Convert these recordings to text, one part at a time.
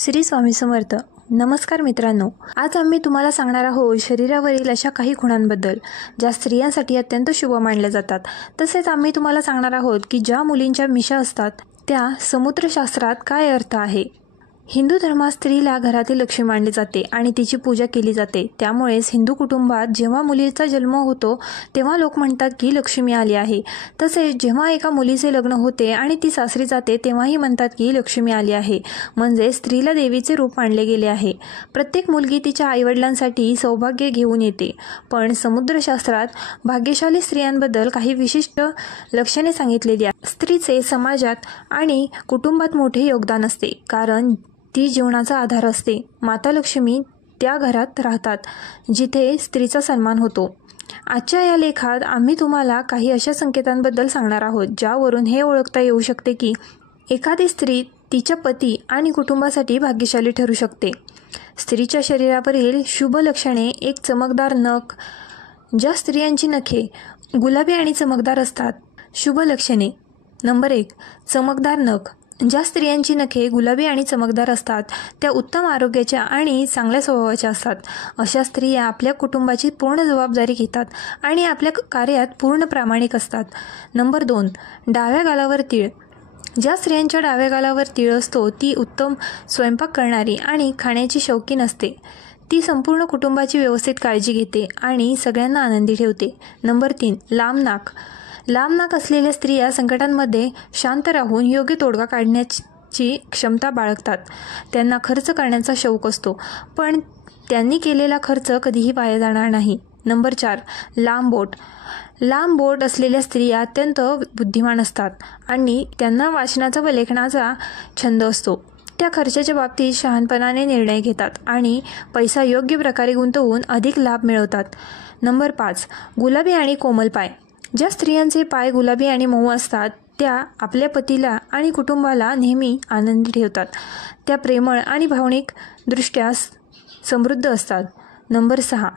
श्री स्वामी समर्थ. नमस्कार मित्रांनो, आज आम्ही तुम्हाला सांगणार आहोत शरीरावरील अशा काही खुणांबद्दल ज्या स्त्रियांसाठी अत्यंत शुभ मानल्या जातात. तसेच आम्ही तुम्हाला सांगणार आहोत की ज्या मुलींच्या मिशा असतात त्या समुद्रशास्त्रात काय अर्थ आहे. हिंदू धर्मात स्त्रीला घरातील लक्ष्मी मानली जाते आणि तिची पूजा केली जाते. त्यामुळेच हिंदू कुटुंबात जेव्हा मुलीचा जन्म होतो तेव्हा लोक म्हणतात की लक्ष्मी आली आहे. तसेच जेव्हा एका मुलीचे लग्न होते आणि ती सासरी जाते तेव्हाही म्हणतात की लक्ष्मी आली आहे. म्हणजे स्त्रीला देवीचे रूप मानले गेले आहे. प्रत्येक मुलगी तिच्या आईवडिलांसाठी सौभाग्य घेऊन येते. पण समुद्रशास्त्रात भाग्यशाली स्त्रियांबद्दल काही विशिष्ट लक्षणे सांगितलेली आहेत. स्त्रीचे समाजात आणि कुटुंबात मोठे योगदान असते, कारण ती जीवनाचा आधार असते. माता लक्ष्मी त्या घरात राहतात जिथे स्त्रीचा सन्मान होतो. आजच्या या लेखात आम्ही तुम्हाला काही अशा संकेतांबद्दल सांगणार आहोत ज्यावरून हे ओळखता येऊ शकते की एखादी स्त्री तिच्या पती आणि कुटुंबासाठी भाग्यशाली ठरू शकते. स्त्रीच्या शरीरावरील शुभ लक्षणे. एक, चमकदार नख. ज्या स्त्रियांची नखे गुलाबी आणि चमकदार असतात. शुभ लक्षणे. नंबर 1, चमकदार नख. ज्या स्त्रियांची नखे गुलाबी आणि चमकदार असतात त्या उत्तम आरोग्याच्या आणि चांगल्या स्वभावाच्या असतात. अशा स्त्रिया आपल्या कुटुंबाची पूर्ण जबाबदारी घेतात आणि आपल्या कार्यात पूर्ण प्रामाणिक असतात. नंबर 2, डाव्या गालावर तीळ. ज्या स्त्रियांच्या डाव्या गालावर तीळ असतो ती उत्तम स्वयंपाक करणारी आणि खाण्याची शौकीन असते. ती संपूर्ण कुटुंबाची व्यवस्थित काळजी घेते आणि सगळ्यांना आनंदी ठेवते. नंबर 3, लांब नाक. लांब नाक असलेल्या स्त्रिया संकटांमध्ये शांत राहून योग्य तोडगा काढण्याची क्षमता बाळगतात. त्यांना खर्च करण्याचा शौक असतो, पण त्यांनी केलेला खर्च कधीही वाया जाणार नाही. नंबर 4, लांब बोट. लांब बोट असलेल्या स्त्रिया अत्यंत बुद्धिमान असतात आणि त्यांना वाचनाचा व लेखनाचा छंद असतो. त्या खर्चाच्या बाबतीत शहाणपणाने निर्णय घेतात आणि पैसा योग्य प्रकारे गुंतवून अधिक लाभ मिळवतात. नंबर 5, गुलाबी आणि कोमल पाय. ज्या स्त्रियांचे पाय गुलाबी आणि मऊ असतात त्या आपल्या पतीला आणि कुटुंबाला नेहमी आनंदी ठेवतात. त्या प्रेमळ आणि भावनिकदृष्ट्या समृद्ध असतात. नंबर 6,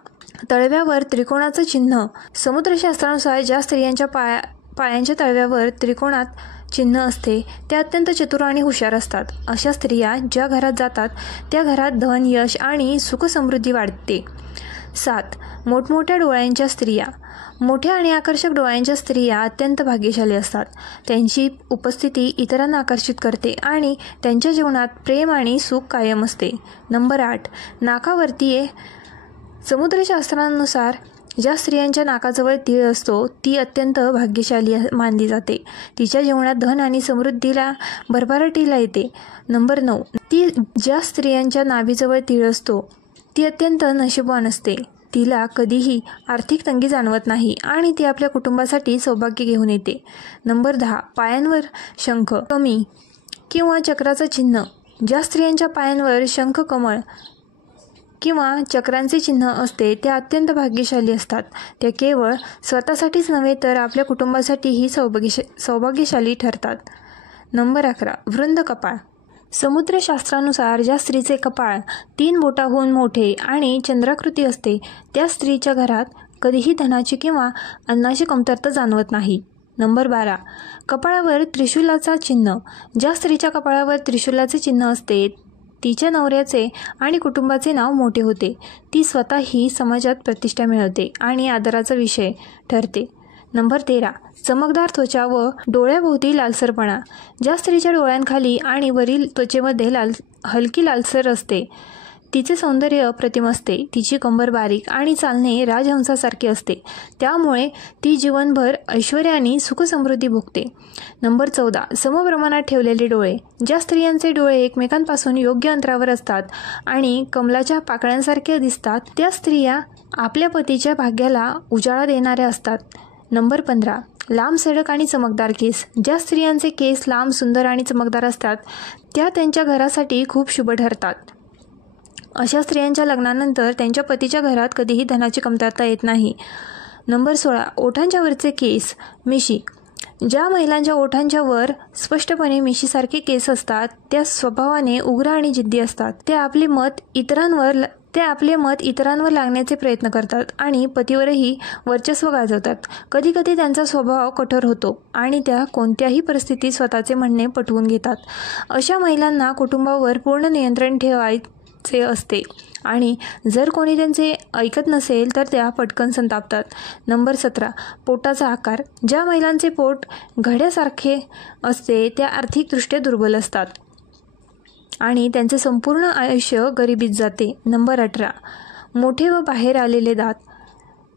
तळव्यावर त्रिकोणाचं चिन्ह. समुद्रशास्त्रानुसार ज्या स्त्रियांच्या पायांच्या तळव्यावर त्रिकोणात चिन्ह असते त्या अत्यंत चतुर आणि हुशार असतात. अशा स्त्रिया ज्या घरात जातात त्या घरात धन, यश आणि सुखसमृद्धी वाढते. 7, मोठमोठ्या डोळ्यांच्या स्त्रिया. मोठ्या आणि आकर्षक डोळ्यांच्या स्त्रिया अत्यंत भाग्यशाली असतात. त्यांची उपस्थिती इतरांना आकर्षित करते आणि त्यांच्या जीवनात प्रेम आणि सुख कायम असते. नंबर 8, नाकावरती. समुद्रशास्त्रानुसार ज्या स्त्रियांच्या नाकाजवळ तीळ असतो ती अत्यंत भाग्यशाली मानली जाते. तिच्या जीवनात धन आणि समृद्धीला भरभराटीला येते. नंबर 9, ज्या स्त्रियांच्या नाभीजवळ तीळ असतो ती अत्यंत नशीबवान असते. तिला कधीही आर्थिक तंगी जाणवत नाही आणि ती आपल्या कुटुंबासाठी सौभाग्य घेऊन येते. नंबर 10, पायांवर शंख, कमी किंवा चक्राचं चिन्ह. ज्या स्त्रियांच्या पायांवर शंख, कमळ किंवा चक्रांचे चिन्ह असते त्या अत्यंत भाग्यशाली असतात. त्या केवळ स्वतःसाठीच नव्हे तर आपल्या कुटुंबासाठीही सौभाग्यशाली ठरतात. नंबर 11, वृंद कपाळ. समुद्रशास्त्रानुसार ज्या स्त्रीचे कपाळ 3 बोटाहून मोठे आणि चंद्राकृती असते त्या स्त्रीच्या घरात कधीही धनाची किंवा अन्नाची कमतरता जाणवत नाही. नंबर 12, कपाळावर त्रिशूलाचा चिन्ह. ज्या स्त्रीच्या कपाळावर त्रिशूलाचे चिन्ह असते तिच्या नवऱ्याचे आणि कुटुंबाचे नाव मोठे होते. ती स्वतःही समाजात प्रतिष्ठा मिळवते आणि आदराचा विषय ठरते. नंबर 13, चमकदार त्वचा व डोळ्याभोवती लालसरपणा. ज्या स्त्रीच्या डोळ्यांखाली आणि वरील त्वचेमध्ये हलकी लालसर असते तिचे सौंदर्य अप्रतिम असते. तिची कंबर बारीक आणि चालणे राजहंसासारखे असते, त्यामुळे ती जीवनभर ऐश्वर्य आणि सुखसमृद्धी भोगते. नंबर 14, समप्रमाणात ठेवलेले डोळे. ज्या स्त्रियांचे डोळे एकमेकांपासून योग्य अंतरावर असतात आणि कमलाच्या पाकळ्यांसारखे दिसतात त्या स्त्रिया आपल्या पतीच्या भाग्याला उजाळा देणाऱ्या असतात. नंबर 15, लांब, सडक आणि चमकदार केस. ज्या स्त्रियांचे केस लांब, सुंदर आणि चमकदार असतात त्या त्यांच्या घरासाठी खूप शुभ ठरतात. अशा स्त्रियांच्या लग्नानंतर त्यांच्या पतीच्या घरात कधीही धनाची कमतरता येत नाही. नंबर 16, ओठांच्या वरचे केस, मिशी. ज्या महिलांच्या ओठांच्या वर स्पष्टपणे मिशीसारखे केस असतात त्या स्वभावाने उग्र आणि जिद्दी असतात. त्या आपले मत इतरांवर ते आपले मत इतरांवर लागण्याचे प्रयत्न करतात आणि पतीवरही वर्चस्व गाजवतात. कधीकधी त्यांचा स्वभाव कठोर होतो आणि त्या कोणत्याही परिस्थितीत स्वतःचे म्हणणे पटवून घेतात. अशा महिलांना कुटुंबावर पूर्ण नियंत्रण ठेवायचे असते आणि जर कोणी त्यांचे ऐकत नसेल तर त्या पटकन संतापतात. नंबर 17. पोटाचा आकार. ज्या महिलांचे पोट घड्यासारखे असते त्या आर्थिकदृष्ट्या दुर्बल असतात आणि त्यांचे संपूर्ण आयुष्य गरिबीत जाते. नंबर 18. मोठे व बाहेर आलेले दात.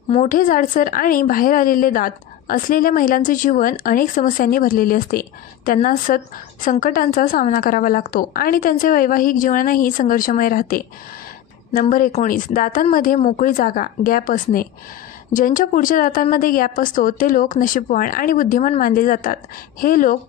मोठे, जाडसर आणि बाहेर आलेले दात असलेल्या महिलांचे जीवन अनेक समस्यांनी भरलेले असते. त्यांना संकटांचा सामना करावा लागतो आणि त्यांचे वैवाहिक जीवनही संघर्षमय राहते. नंबर 19. दातांमध्ये मोकळी जागा, गॅप असणे. ज्यांच्या पुढच्या दातांमध्ये गॅप असतो ते लोक नशीबवान आणि बुद्धिमान मानले जातात. हे लोक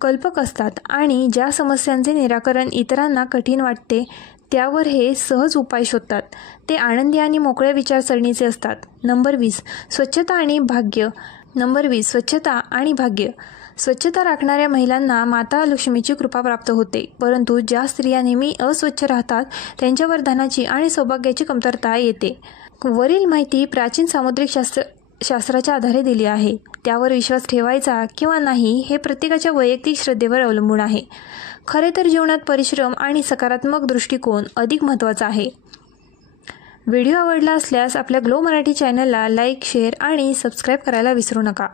कल्पक असतात आणि ज्या समस्यांचे निराकरण इतरांना कठीण वाटते त्यावर हे सहज उपाय शोधतात. ते आनंदी आणि मोकळ्या विचारसरणीचे असतात. नंबर 20. स्वच्छता आणि भाग्य. नंबर 20. स्वच्छता आणि भाग्य. स्वच्छता राखणाऱ्या महिलांना माता लक्ष्मीची कृपा प्राप्त होते, परंतु ज्या स्त्रिया नेहमी अस्वच्छ राहतात त्यांच्यावर धनाची आणि सौभाग्याची कमतरता येते. वरील माहिती प्राचीन सामुद्रिक शास्त्राच्या आधारे दिली आहे. त्यावर विश्वास ठेवायचा किंवा नाही हे प्रत्येकाच्या वैयक्तिक श्रद्धेवर अवलंबून आहे. खरे तर जीवनात परिश्रम आणि सकारात्मक दृष्टिकोन अधिक महत्त्वाचा आहे. व्हिडिओ आवडला असल्यास आपल्या ग्लो मराठी चॅनलला लाईक, शेअर आणि सबस्क्राईब करायला विसरू नका.